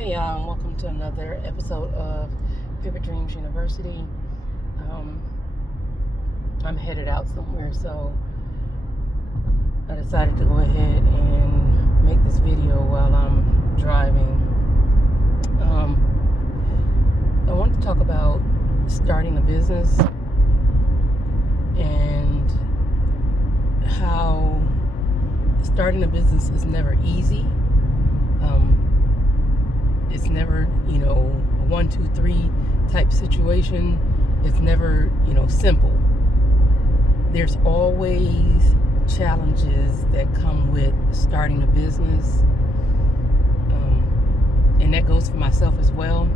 Hey, y'all, and welcome to another episode of Paper Dreams University. Um, I'm headed out somewhere, so I decided to go ahead and make this video while I'm driving. I want to talk about starting a business and how starting a business is never easy. It's never, a 1, 2, 3 type situation. It's never, simple. There's always challenges that come with starting a business. And that goes for myself as well.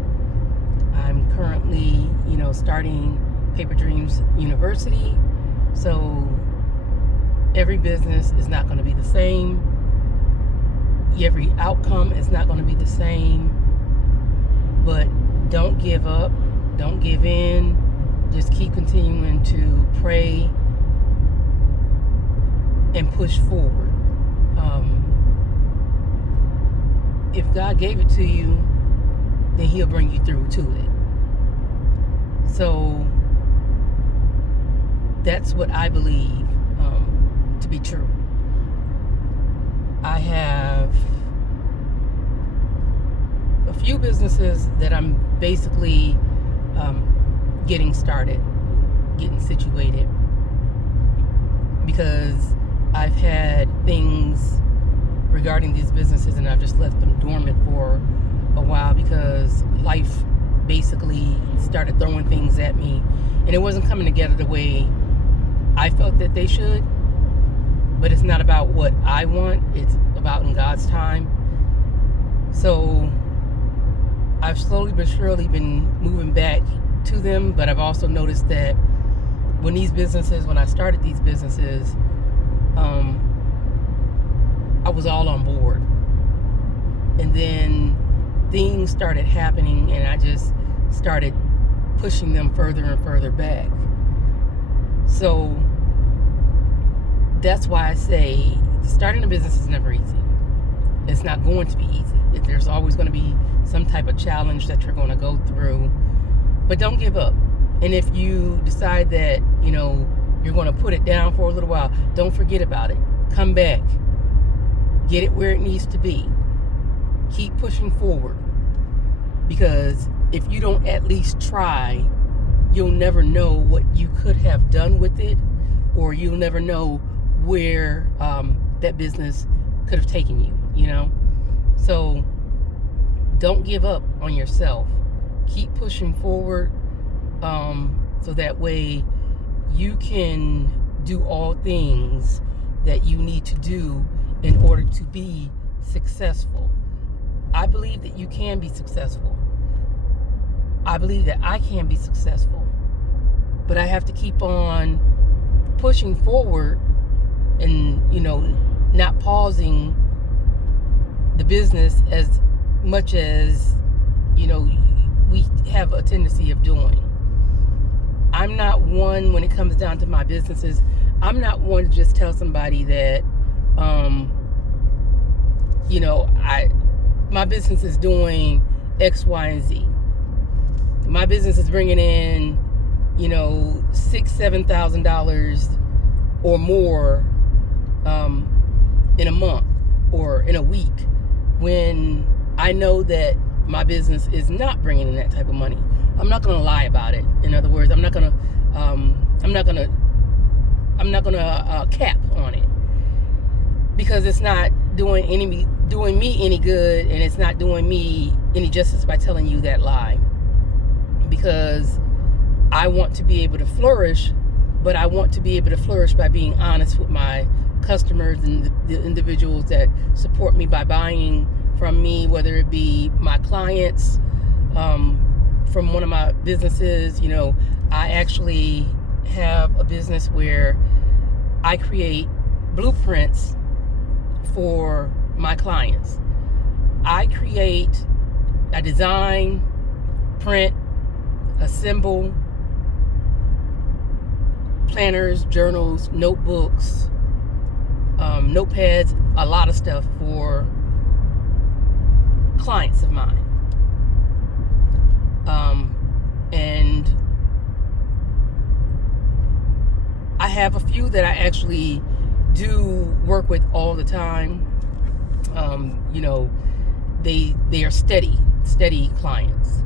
I'm currently, starting Paper Dreams University. So every business is not going to be the same. Every outcome is not going to be the same. But don't give up. Don't give in. Just keep continuing to pray and push forward. If God gave it to you, then He'll bring you through to it. So that's what I believe to be true. I have a few businesses that I'm basically getting started, getting situated, because I've had things regarding these businesses and I've just left them dormant for a while because life basically started throwing things at me and it wasn't coming together the way I felt that they should. But it's not about what I want, it's about in God's time. So I've slowly but surely been moving back to them, but I've also noticed that when I started these businesses, I was all on board. And then things started happening and I just started pushing them further and further back. So that's why I say starting a business is never easy. It's not going to be easy. There's always going to be some type of challenge that you're going to go through. But don't give up. And if you decide that, you're going to put it down for a little while, don't forget about it. Come back. Get it where it needs to be. Keep pushing forward. Because if you don't at least try, you'll never know what you could have done with it, or you'll never know where that business could have taken you, So don't give up on yourself. Keep pushing forward so that way you can do all things that you need to do in order to be successful. I believe that you can be successful. I believe that I can be successful. But I have to keep on pushing forward and, not pausing the business as much as, we have a tendency of doing. I'm not one, when it comes down to my businesses, I'm not one to just tell somebody that, my business is doing X, Y, and Z. My business is bringing in, $6,000, $7,000 or more in a month or in a week, when I know that my business is not bringing in that type of money. I'm not going to lie about it. In other words, I'm not going to cap on it, because it's not doing me any good, and it's not doing me any justice by telling you that lie. Because I want to be able to flourish, but I want to be able to flourish by being honest with my customers and the individuals that support me by buying from me, whether it be my clients from one of my businesses. I actually have a business where I create blueprints for my clients. I design, print, assemble planners, journals, notebooks, notepads, a lot of stuff for clients of mine. And I have a few that I actually do work with all the time. They are steady clients.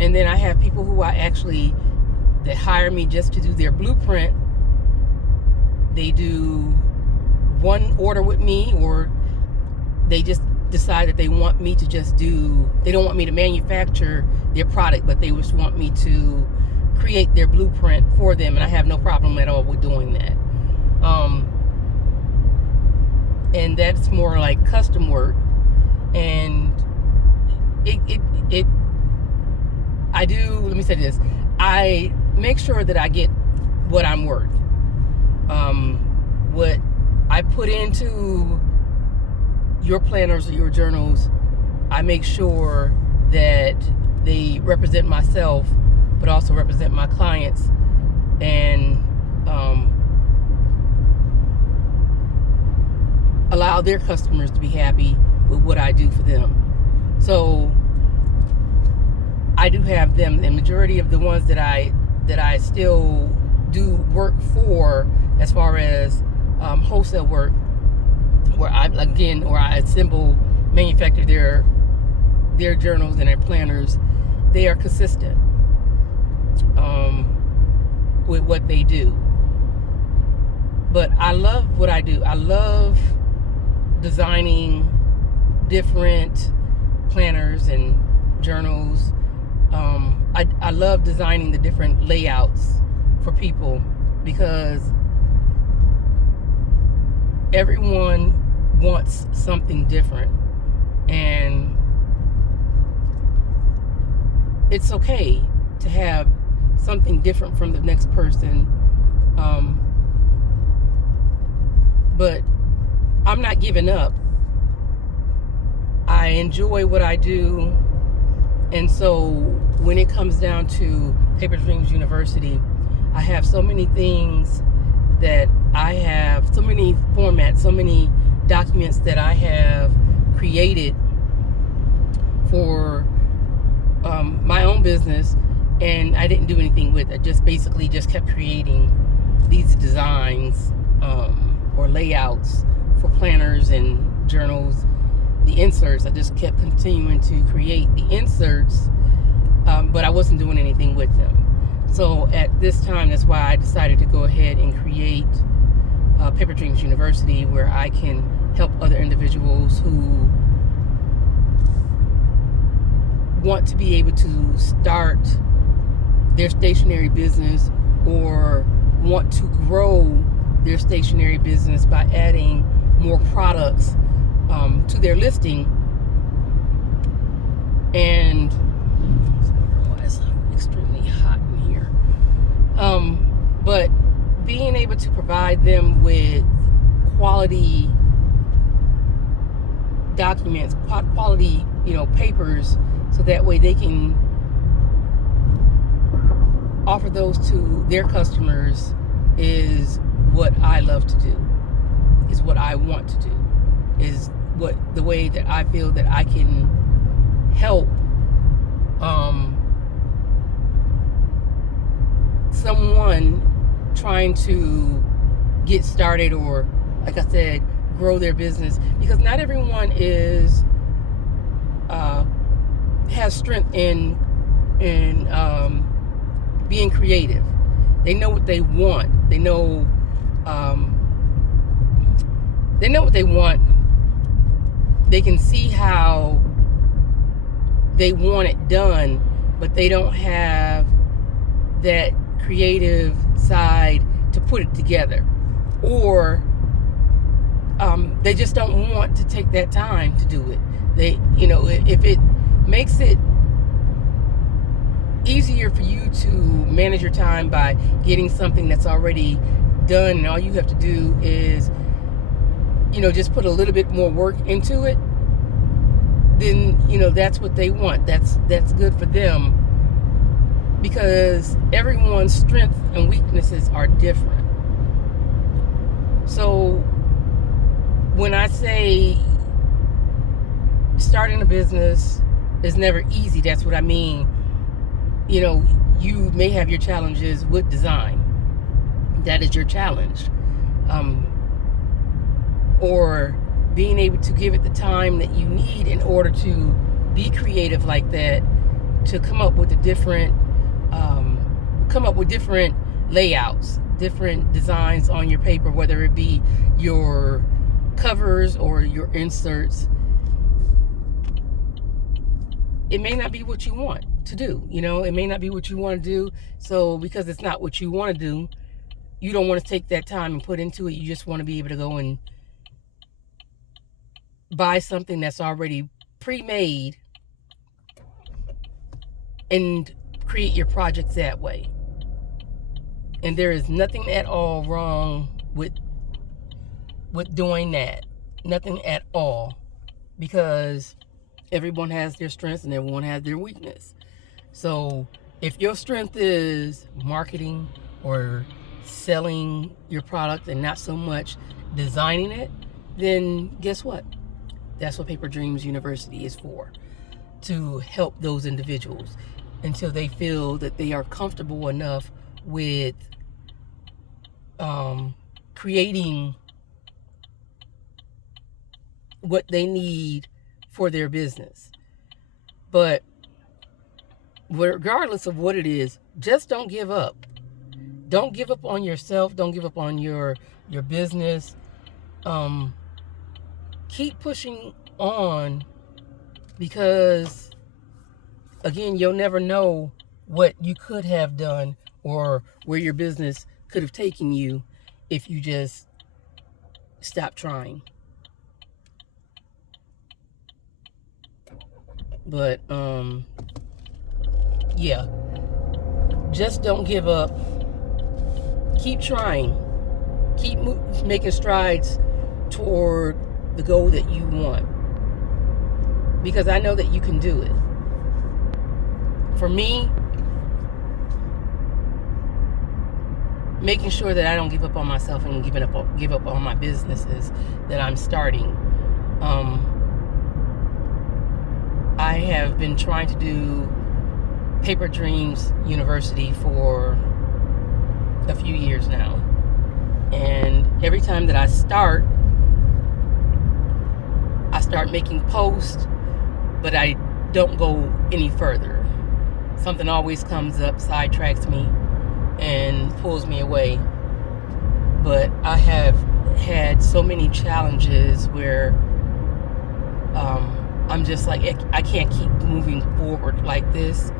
And then I have people who that hire me just to do their blueprint. They do one order with me, or they just decide that they want me to they don't want me to manufacture their product, but they just want me to create their blueprint for them, and I have no problem at all with doing that. And that's more like custom work, and let me say this, I make sure that I get what I'm worth. What I put into your planners or your journals, I make sure that they represent myself, but also represent my clients, and allow their customers to be happy with what I do for them. So I do have them. The majority of the ones that I still do work for, as far as wholesale work, where I manufacture their journals and their planners, they are consistent with what they do. But I love what I do. I love designing different planners and journals. I love designing the different layouts for people, because everyone wants something different, and it's okay to have something different from the next person. But I'm not giving up. I enjoy what I do, and so when it comes down to Paper Dreams University, I have so many things that I have, so many formats, so many documents that I have created for my own business, and I didn't do anything with it. I just basically kept creating these designs or layouts for planners and journals. The inserts, I just kept continuing to create the inserts, but I wasn't doing anything with them. So at this time, that's why I decided to go ahead and create Paper Dreams University, where I can help other individuals who want to be able to start their stationery business, or want to grow their stationery business by adding more products to their listing. And it's extremely hot in here. But being able to provide them with quality documents, quality, papers, so that way they can offer those to their customers, is what I love to do, is what I want to do, is the way that I feel that I can help someone trying to get started, or, like I said, grow their business, because not everyone has strength in being creative. They know what they want. They know what they want. They can see how they want it done, but they don't have that creative side to put it together, or they just don't want to take that time to do it. If it makes it easier for you to manage your time by getting something that's already done, and all you have to do is just put a little bit more work into it, then that's what they want. That's good for them, because everyone's strengths and weaknesses are different. So when I say starting a business is never easy. That's what I mean. You may have your challenges with design. That is your challenge. Or being able to give it the time that you need in order to be creative like that, to come up with different layouts, different designs on your paper, whether it be your covers or your inserts. It may not be what you want to do. It may not be what you want to do. So because it's not what you want to do, you don't want to take that time and put into it. You just want to be able to go and buy something that's already pre-made and create your projects that way. And there is nothing at all wrong with doing that. Nothing at all. Because everyone has their strengths and everyone has their weakness. So if your strength is marketing or selling your product and not so much designing it, then guess what? That's what Paper Dreams University is for. To help those individuals until they feel that they are comfortable enough with creating what they need for their business. But regardless of what it is, just don't give up. Don't give up on yourself. Don't give up on your business. Keep pushing on, because again, you'll never know what you could have done or where your business could have taken you if you just stop trying. But yeah, just don't give up. Keep trying. Keep making strides toward the goal that you want, because I know that you can do it. For me, making sure that I don't give up on myself and give up on my businesses that I'm starting. I have been trying to do Paper Dreams University for a few years now, and every time that I start making posts, but I don't go any further. Something always comes up, sidetracks me, and pulls me away. But I have had so many challenges where I'm just like, I can't keep moving forward like this.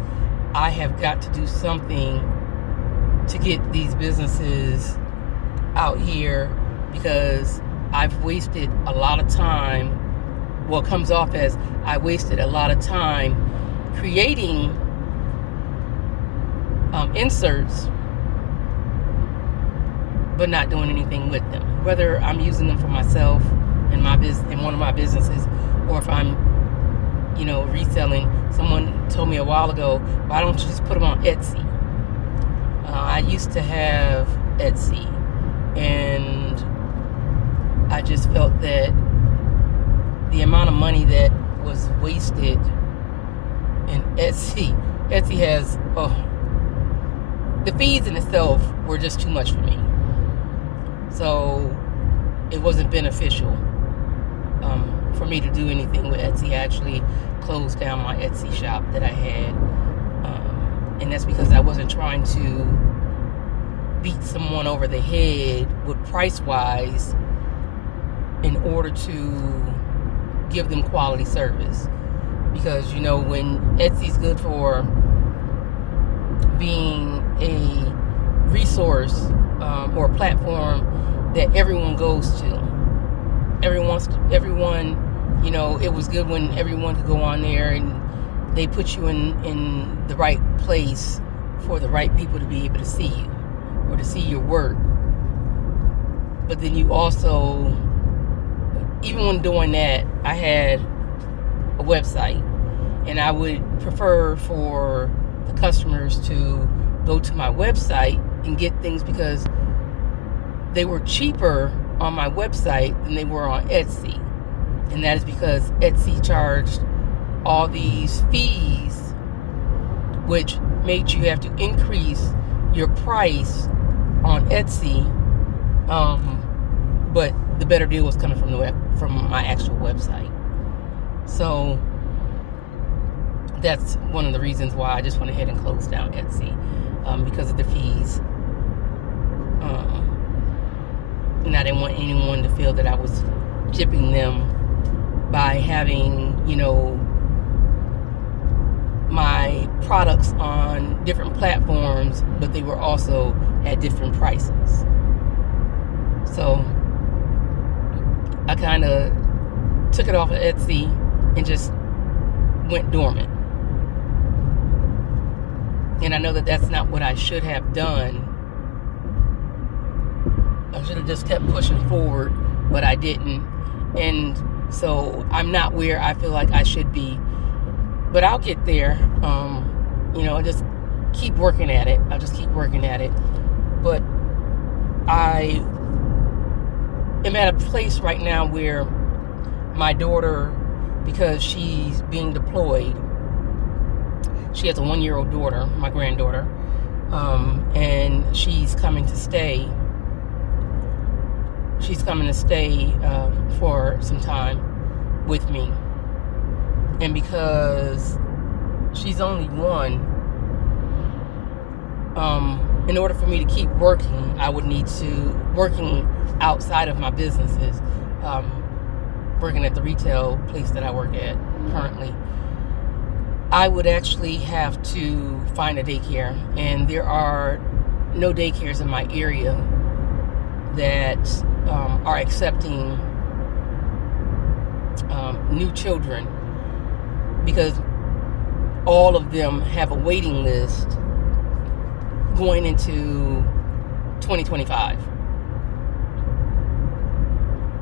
I have got to do something to get these businesses out here, because I've wasted a lot of time. Well, it comes off as I wasted a lot of time creating inserts, but not doing anything with them. Whether I'm using them for myself in my business, in one of my businesses, or if I'm, reselling. Someone told me a while ago, why don't you just put them on Etsy? I used to have Etsy, and I just felt that the amount of money that was wasted in Etsy has, the fees in itself were just too much for me. So it wasn't beneficial for me to do anything with Etsy. I actually closed down my Etsy shop that I had. And that's because I wasn't trying to beat someone over the head with price-wise in order to give them quality service. Because, when Etsy's good for being a resource or a platform that everyone goes to. Everyone, it was good when everyone could go on there and they put you in the right place for the right people to be able to see you or to see your work. But then you also, even when doing that, I had a website, and I would prefer for the customers to go to my website and get things because they were cheaper on my website than they were on Etsy. And that is because Etsy charged all these fees, which made you have to increase your price on Etsy. But the better deal was coming from my actual website. So that's one of the reasons why I just went ahead and closed down Etsy, because of the fees. And I didn't want anyone to feel that I was gypping them by having, my products on different platforms, but they were also at different prices. So I kind of took it off of Etsy and just went dormant. And I know that that's not what I should have done. I should have just kept pushing forward, but I didn't. And so I'm not where I feel like I should be. But I'll get there. I just keep working at it. I'll just keep working at it. But I am at a place right now where my daughter, because she's being deployed, she has a 1-year-old daughter, my granddaughter, and she's coming to stay. She's coming to stay for some time with me. And because she's only one, in order for me to keep working, I would need to, working outside of my businesses, working at the retail place that I work at currently, I would actually have to find a daycare. And there are no daycares in my area that are accepting new children, because all of them have a waiting list going into 2025.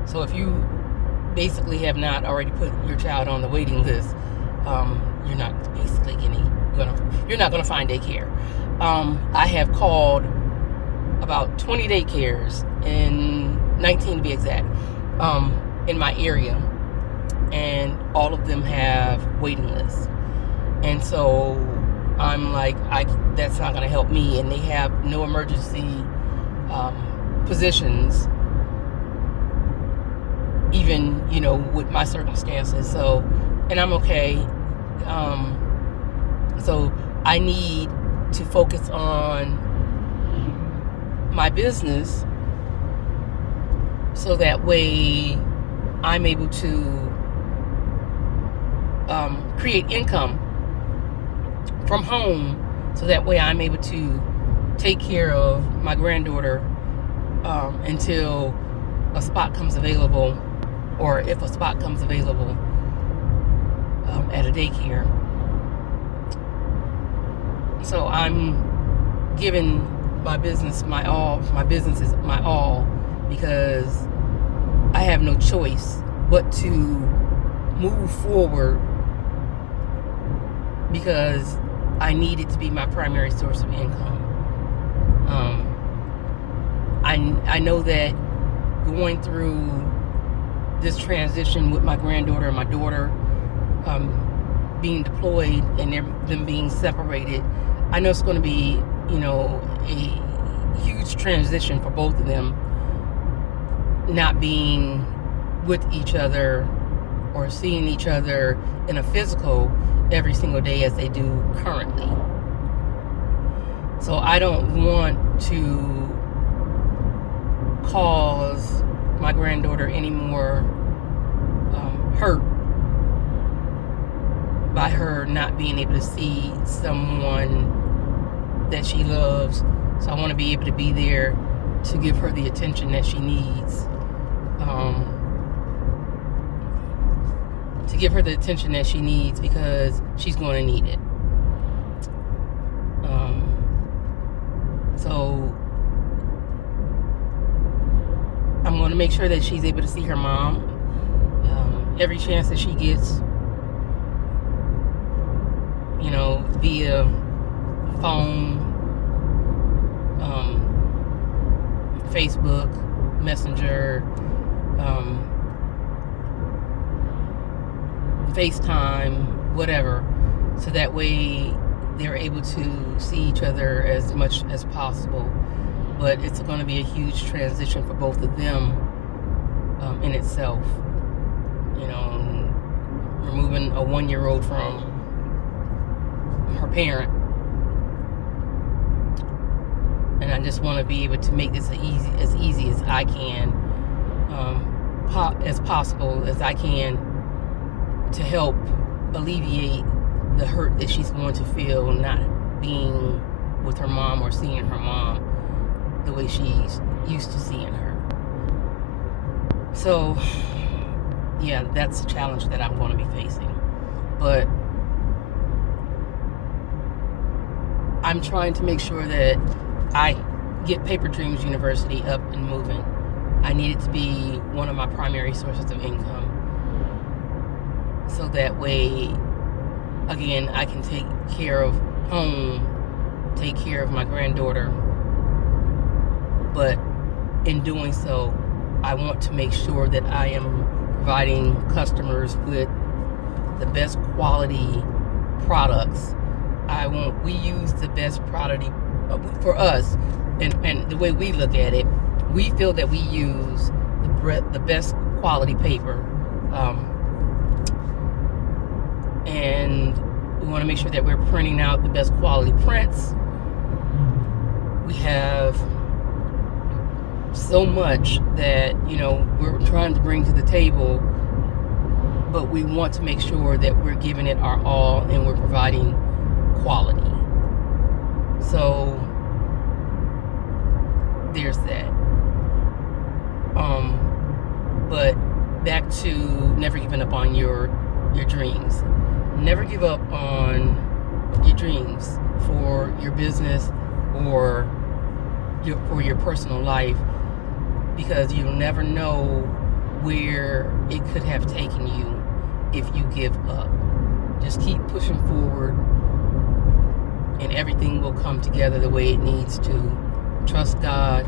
So if you basically have not already put your child on the waiting list, you're not basically you're not gonna find daycare. I have called about 20 daycares, in 19 to be exact, in my area, and all of them have waiting lists. And so I'm like, that's not going to help me. And they have no emergency positions, even, with my circumstances. So, and I'm okay. So I need to focus on my business, so that way I'm able to create income from home, so that way I'm able to take care of my granddaughter until a spot comes available, or if a spot comes available at a daycare. So I'm giving my business my all. My business is my all, because I have no choice but to move forward, because I need it to be my primary source of income. I know that going through this transition with my granddaughter and my daughter being deployed and them being separated, I know it's going to be, a huge transition for both of them, not being with each other or seeing each other in a physical every single day as they do currently. So I don't want to cause my granddaughter any more hurt by her not being able to see someone that she loves. So I want to be able to be there to give her the attention that she needs. Because she's going to need it. So I'm going to make sure that she's able to see her mom every chance that she gets, via phone, Facebook, Messenger, FaceTime, whatever, so that way they're able to see each other as much as possible. But it's going to be a huge transition for both of them in itself. You know, removing a 1-year-old from her parent. And I just want to be able to make this as easy as I can, as possible as I can, to help alleviate the hurt that she's going to feel not being with her mom or seeing her mom the way she's used to seeing her. So, yeah, that's a challenge that I'm going to be facing. But I'm trying to make sure that I get Paper Dreams University up and moving. I need it to be one of my primary sources of income. So that way, again, I can take care of home, take care of my granddaughter. But in doing so, I want to make sure that I am providing customers with the best quality products. We use the best product for us, and the way we look at it, we feel that we use the best quality paper, and we want to make sure that we're printing out the best quality prints. We have so much that, you know, we're trying to bring to the table, but we want to make sure that we're giving it our all and we're providing quality. So there's that. But back to never giving up on your dreams. Never give up on your dreams for your business or for your personal life, because you'll never know where it could have taken you if you give up. Just keep pushing forward, and everything will come together the way it needs to. Trust God,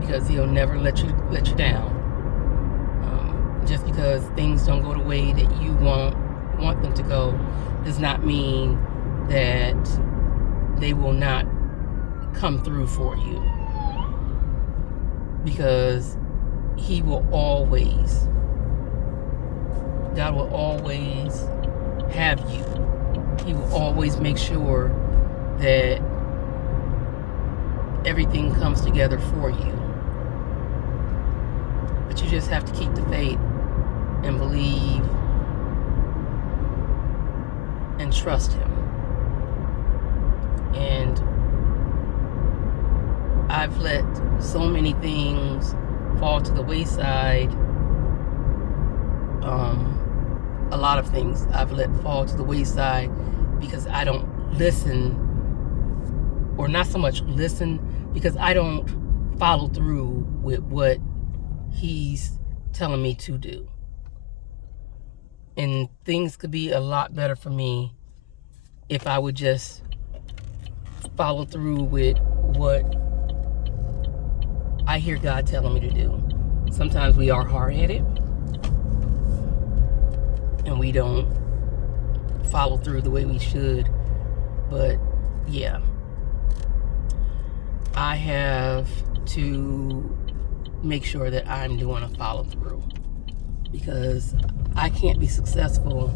because He'll never let you down. Just because things don't go the way that you want them to go does not mean that they will not come through for you, because He will always, God will always have you. He will always make sure that everything comes together for you. But you just have to keep the faith and believe and trust Him. And I've let so many things fall to the wayside. A lot of things I've let fall to the wayside because I don't listen, or not so much listen, because I don't follow through with what He's telling me to do. And things could be a lot better for me if I would just follow through with what I hear God telling me to do. Sometimes we are hard-headed and we don't follow through the way we should. But yeah, I have to make sure that I'm doing a follow through, because I can't be successful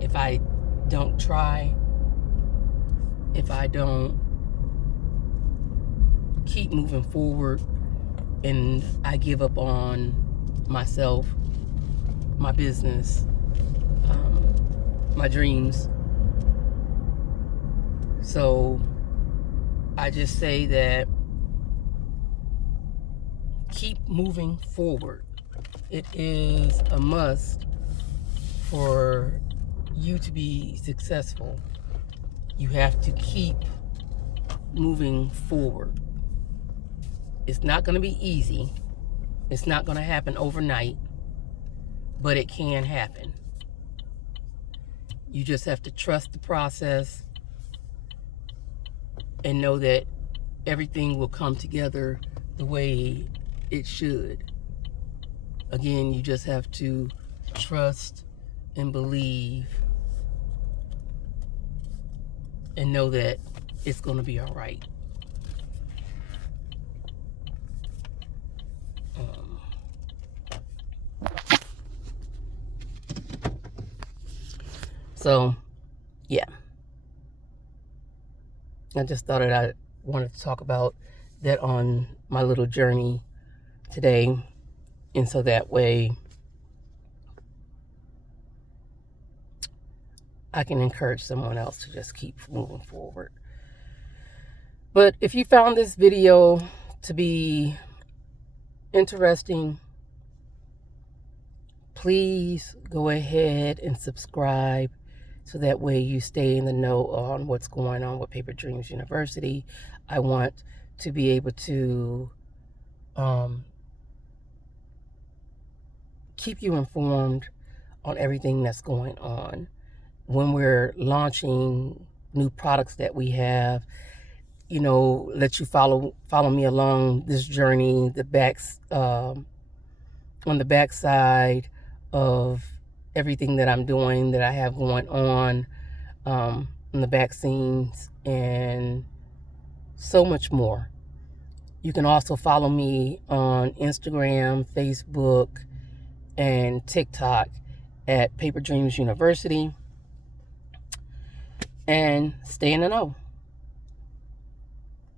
if I don't try, if I don't keep moving forward, and I give up on myself, my business, my dreams. So I just say that keep moving forward. It is a must for you to be successful. You have to keep moving forward. It's not going to be easy. It's not going to happen overnight, but it can happen. You just have to trust the process and know that everything will come together the way it should. Again, you just have to trust and believe and know that it's going to be all right. So, yeah. I just thought that I wanted to talk about that on my little journey today. And so that way I can encourage someone else to just keep moving forward. But if you found this video to be interesting, please go ahead and subscribe so that way you stay in the know on what's going on with Paper Dreams University. I want to be able to keep you informed on everything that's going on. When we're launching new products that we have, you know, let you follow me along this journey, on the backside of everything that I'm doing, that I have going on, in the back scenes, and so much more. You can also follow me on Instagram, Facebook, and TikTok at Paper Dreams University, and stay in the know.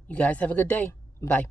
You guys have a good day. Bye.